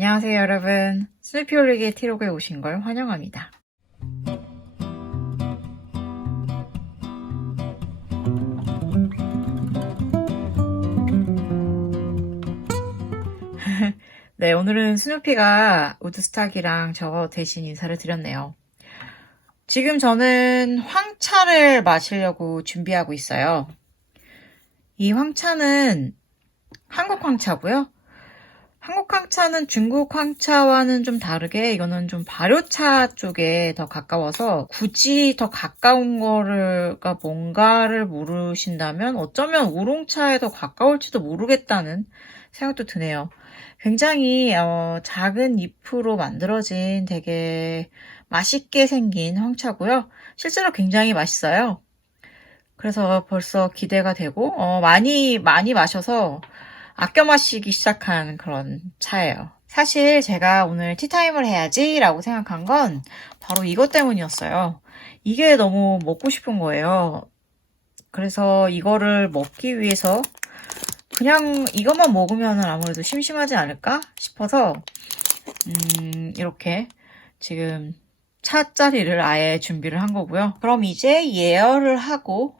안녕하세요 여러분. 스누피 올리기의 티로그에 오신 걸 환영합니다. 네, 오늘은 스누피가 우드스탁이랑 저 대신 인사를 드렸네요. 지금 저는 황차를 마시려고 준비하고 있어요. 이 황차는 한국 황차고요. 한국 황차는 중국 황차와는 좀 다르게 이거는 좀 발효차 쪽에 더 가까워서 굳이 더 가까운 거가 뭔가를 모르신다면 어쩌면 우롱차에 더 가까울지도 모르겠다는 생각도 드네요. 굉장히 작은 잎으로 만들어진 되게 맛있게 생긴 황차고요. 실제로 굉장히 맛있어요. 그래서 벌써 기대가 되고 많이 마셔서 아껴 마시기 시작한 그런 차예요. 사실 제가 오늘 티타임을 해야지 라고 생각한 건 바로 이것 때문이었어요. 이게 너무 먹고 싶은 거예요. 그래서 이거를 먹기 위해서 그냥 이것만 먹으면 아무래도 심심하지 않을까 싶어서 이렇게 지금 차자리를 아예 준비를 한 거고요. 그럼 이제 예열을 하고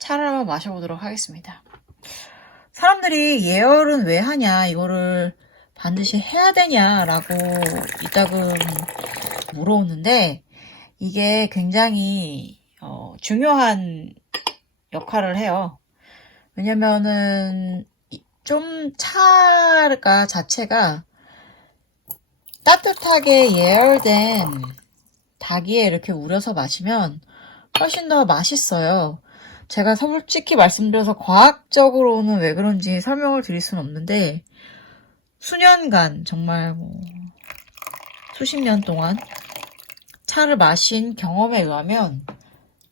차를 한번 마셔보도록 하겠습니다. 사람들이 예열은 왜 하냐, 이거를 반드시 해야 되냐라고 이따금 물어오는데 이게 굉장히 중요한 역할을 해요. 왜냐면은 좀 차가 자체가 따뜻하게 예열된 닭이에 이렇게 우려서 마시면 훨씬 더 맛있어요. 제가 솔직히 말씀드려서 과학적으로는 왜 그런지 설명을 드릴 수는 없는데 수년간 정말 수십 년 동안 차를 마신 경험에 의하면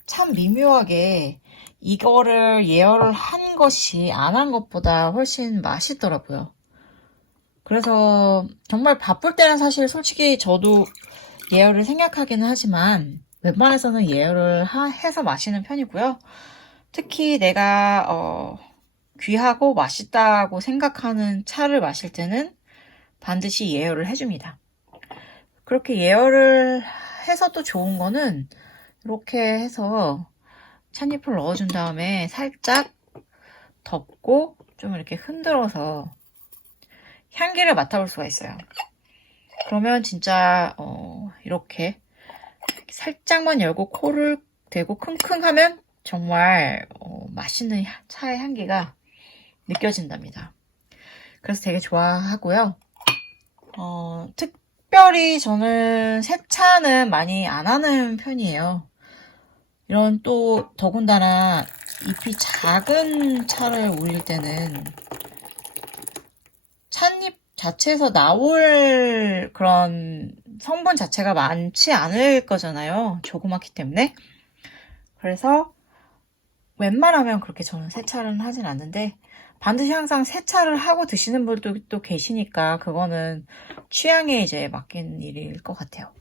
참 미묘하게 이거를 예열을 한 것이 안 한 것보다 훨씬 맛있더라고요. 그래서 정말 바쁠 때는 사실 솔직히 저도 예열을 생각하기는 하지만 웬만해서는 예열을 해서 마시는 편이고요. 특히 내가 귀하고 맛있다고 생각하는 차를 마실 때는 반드시 예열을 해줍니다. 그렇게 예열을 해서 또 좋은 거는 이렇게 해서 찻잎을 넣어준 다음에 살짝 덮고 좀 이렇게 흔들어서 향기를 맡아볼 수가 있어요. 그러면 진짜 이렇게 살짝만 열고 코를 대고 킁킁 하면 정말 맛있는 차의 향기가 느껴진답니다. 그래서 되게 좋아하고요. 특별히 저는 세차는 많이 안 하는 편이에요. 이런 또 더군다나 잎이 작은 차를 우릴 때는 찻잎 자체에서 나올 그런 성분 자체가 많지 않을 거잖아요. 조그맣기 때문에. 그래서 웬만하면 그렇게 저는 세차를 하진 않는데 반드시 항상 세차를 하고 드시는 분들도 또 계시니까 그거는 취향에 이제 맡긴 일일 것 같아요.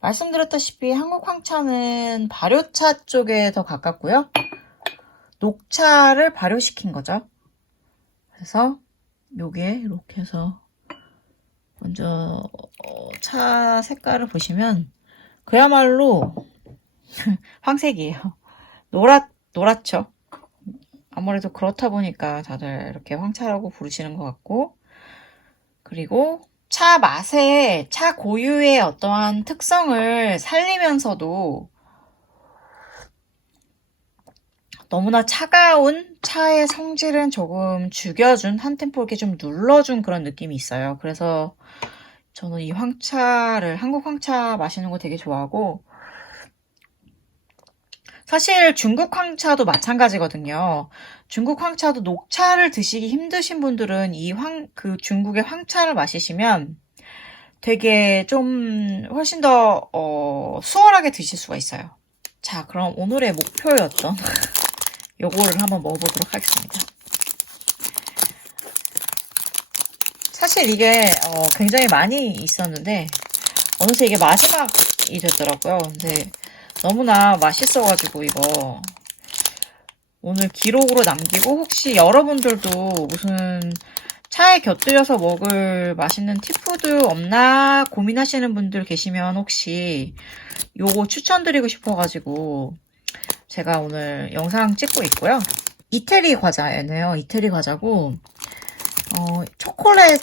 말씀드렸다시피 한국 황차는 발효차 쪽에 더 가깝고요. 녹차를 발효시킨 거죠. 그래서 요게 이렇게 해서 먼저 차 색깔을 보시면 그야말로 황색이에요. 노랗죠. 아무래도 그렇다 보니까 다들 이렇게 황차라고 부르시는 것 같고, 그리고 차 맛에 차 고유의 어떠한 특성을 살리면서도 너무나 차가운 차의 성질은 조금 죽여준, 한 템포 이렇게 좀 눌러준 그런 느낌이 있어요. 그래서 저는 이 황차를, 한국 황차 마시는 거 되게 좋아하고, 사실 중국 황차도 마찬가지거든요. 중국 황차도 녹차를 드시기 힘드신 분들은 그 중국의 황차를 마시시면 되게 좀 훨씬 더 수월하게 드실 수가 있어요. 자, 그럼 오늘의 목표였던 요거를 한번 먹어보도록 하겠습니다. 사실 이게 굉장히 많이 있었는데 어느새 이게 마지막이 됐더라고요. 근데 너무나 맛있어가지고 이거 오늘 기록으로 남기고, 혹시 여러분들도 무슨 차에 곁들여서 먹을 맛있는 티푸드 없나 고민하시는 분들 계시면 혹시 요거 추천드리고 싶어가지고 제가 오늘 영상 찍고 있고요. 이태리 과자예요. 이태리 과자고 초콜릿의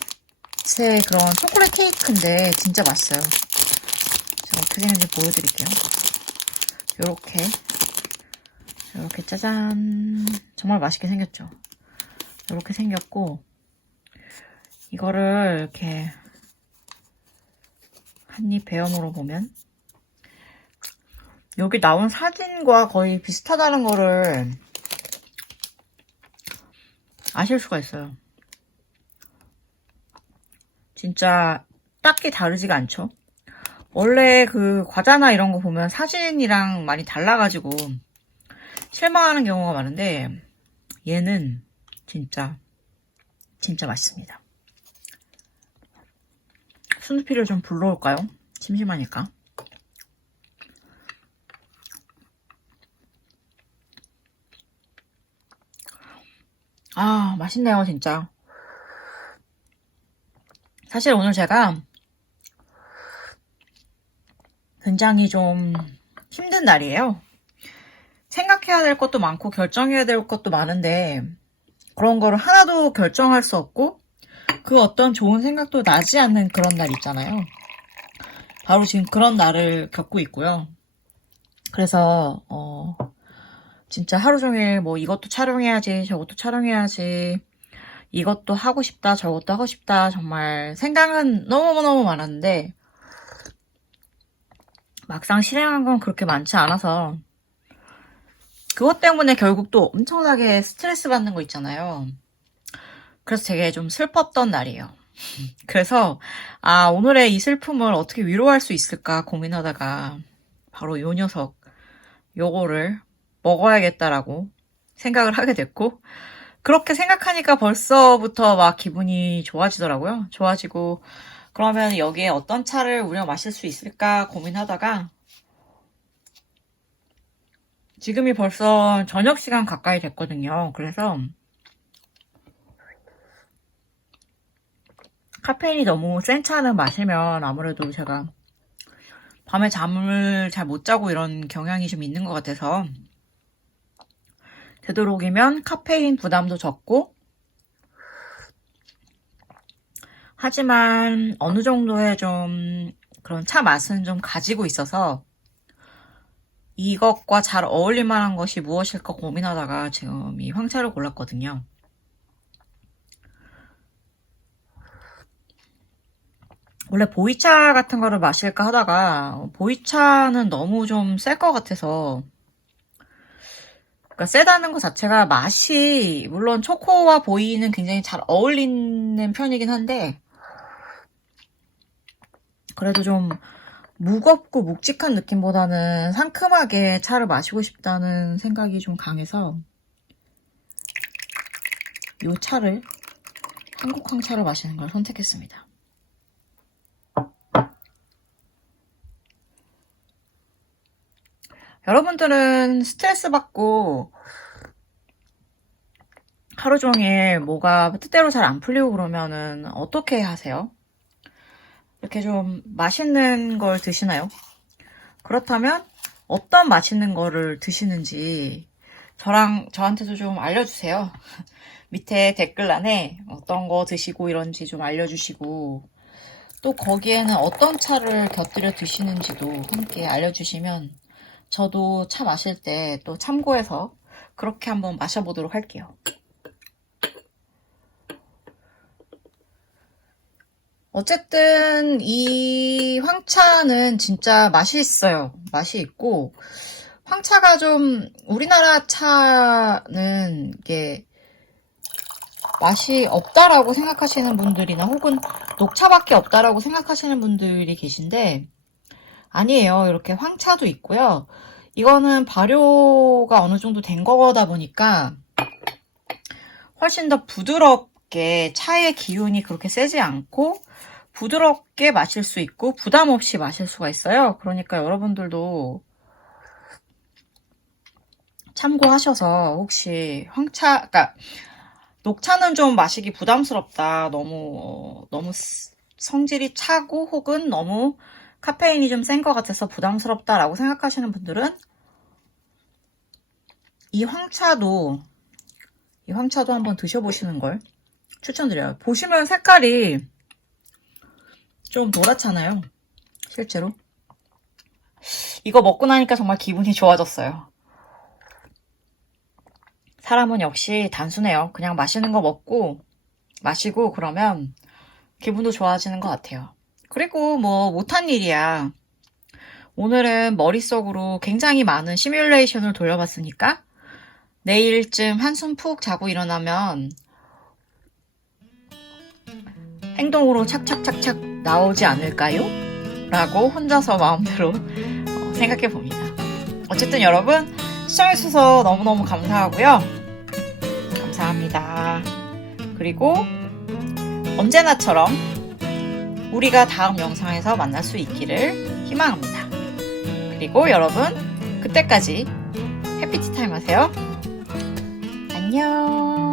그런 초콜릿 케이크인데 진짜 맛있어요. 제가 어떻게 생겼는지 보여드릴게요. 요렇게 짜잔. 정말 맛있게 생겼죠. 요렇게 생겼고, 이거를 이렇게 한 입 베어 물어보면 여기 나온 사진과 거의 비슷하다는 거를 아실 수가 있어요. 진짜 딱히 다르지가 않죠. 원래 그 과자나 이런 거 보면 사진이랑 많이 달라가지고 실망하는 경우가 많은데 얘는 진짜 맛있습니다. 스누피를 좀 불러올까요? 심심하니까. 아, 맛있네요, 진짜. 사실 오늘 제가 굉장히 좀 힘든 날이에요. 생각해야 될 것도 많고 결정해야 될 것도 많은데 그런 거를 하나도 결정할 수 없고 그 어떤 좋은 생각도 나지 않는 그런 날 있잖아요. 바로 지금 그런 날을 겪고 있고요. 그래서 진짜 하루 종일 뭐 이것도 촬영해야지, 저것도 촬영해야지, 이것도 하고 싶다, 저것도 하고 싶다, 정말 생각은 너무너무 많았는데 막상 실행한 건 그렇게 많지 않아서 그것 때문에 결국 또 엄청나게 스트레스 받는 거 있잖아요. 그래서 되게 좀 슬펐던 날이에요. 그래서 오늘의 이 슬픔을 어떻게 위로할 수 있을까 고민하다가 바로 요 녀석 요거를 먹어야겠다라고 생각을 하게 됐고, 그렇게 생각하니까 벌써부터 막 기분이 좋아지더라고요. 좋아지고 그러면 여기에 어떤 차를 우려 마실 수 있을까 고민하다가 지금이 벌써 저녁 시간 가까이 됐거든요. 그래서 카페인이 너무 센 차는 마시면 아무래도 제가 밤에 잠을 잘 못 자고 이런 경향이 좀 있는 것 같아서 되도록이면 카페인 부담도 적고, 하지만 어느 정도의 좀 그런 차 맛은 좀 가지고 있어서 이것과 잘 어울릴 만한 것이 무엇일까 고민하다가 지금 이 황차를 골랐거든요. 원래 보이차 같은 거를 마실까 하다가 보이차는 너무 좀 셀 것 같아서, 그러니까 세다는 것 자체가 맛이 물론 초코와 보이는 굉장히 잘 어울리는 편이긴 한데 그래도 좀 무겁고 묵직한 느낌보다는 상큼하게 차를 마시고 싶다는 생각이 좀 강해서 이 차를, 한국 황차를 마시는 걸 선택했습니다. 여러분들은 스트레스 받고 하루 종일 뭐가 뜻대로 잘 안 풀리고 그러면은 어떻게 하세요? 이렇게 좀 맛있는 걸 드시나요? 그렇다면 어떤 맛있는 거를 드시는지 저한테도 좀 알려주세요. 밑에 댓글란에 어떤 거 드시고 이런지 좀 알려주시고, 또 거기에는 어떤 차를 곁들여 드시는지도 함께 알려주시면 저도 차 마실 때 또 참고해서 그렇게 한번 마셔보도록 할게요. 어쨌든 이 황차는 진짜 맛이 있어요. 맛이 있고, 황차가 좀 우리나라 차는 이게 맛이 없다라고 생각하시는 분들이나 혹은 녹차밖에 없다라고 생각하시는 분들이 계신데 아니에요. 이렇게 황차도 있고요. 이거는 발효가 어느 정도 된 거다 보니까 훨씬 더 부드럽게, 차의 기운이 그렇게 세지 않고 부드럽게 마실 수 있고 부담 없이 마실 수가 있어요. 그러니까 여러분들도 참고하셔서 혹시 그러니까 녹차는 좀 마시기 부담스럽다. 너무 성질이 차고 혹은 너무 카페인이 좀 센 것 같아서 부담스럽다라고 생각하시는 분들은 이 황차도 한번 드셔보시는 걸 추천드려요. 보시면 색깔이 좀 노랗잖아요. 실제로. 이거 먹고 나니까 정말 기분이 좋아졌어요. 사람은 역시 단순해요. 그냥 맛있는 거 마시고 그러면 기분도 좋아지는 것 같아요. 그리고 뭐 못한 일이야. 오늘은 머릿속으로 굉장히 많은 시뮬레이션을 돌려봤으니까 내일쯤 한숨 푹 자고 일어나면 행동으로 착착착착 나오지 않을까요? 라고 혼자서 마음대로 생각해 봅니다. 어쨌든 여러분 시청해주셔서 너무너무 감사하고요. 감사합니다. 그리고 언제나처럼 우리가 다음 영상에서 만날 수 있기를 희망합니다. 그리고 여러분 그때까지 해피티타임 하세요. 안녕.